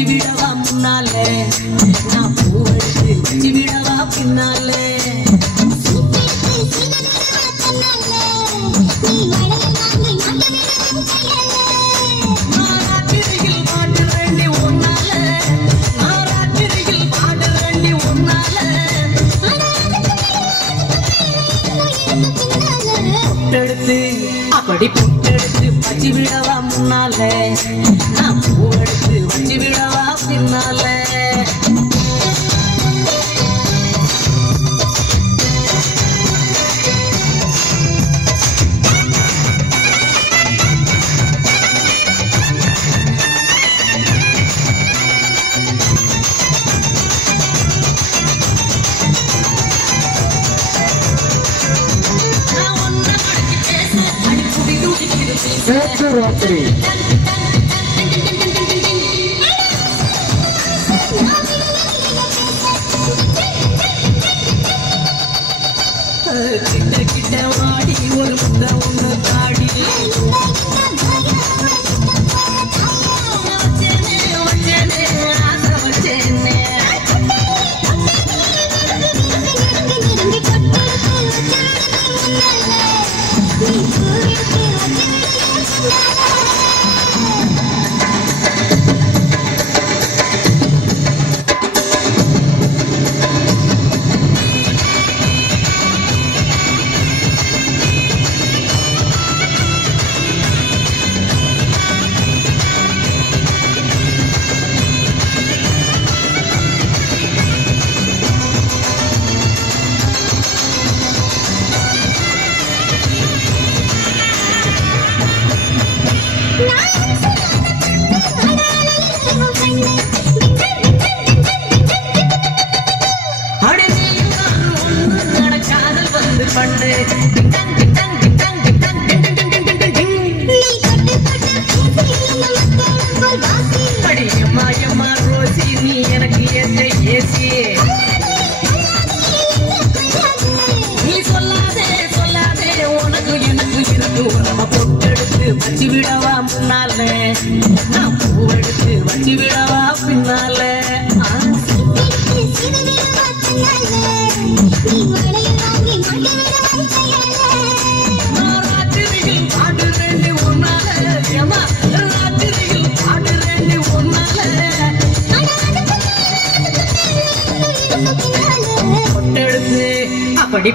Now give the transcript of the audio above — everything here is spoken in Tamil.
வச்சு விடவா முன்னாலே நான் பூவெடுத்து வச்சு விடவா பின்னாலே அப்படி புட்டெடுத்து வச்சு விடவா முன்னாலே நான் பூவெடுத்து வச்சு விடவா பின்னாலே ராத்திரி கிட்ட கிட்ட வாடி ஒரு முந்த ஒண்ணு தாடி ஆசை வச்சேனே வச்சு விடவா முன்னாலே நான் பூவெடுத்து வச்சு விடவா பின்னாலே ராத்திரியில் பாடுறேன் ஒன்னாலே ராத்திரியில் பாடுறேன் ஒன்னாலே பொட்டெடுத்து அப்படி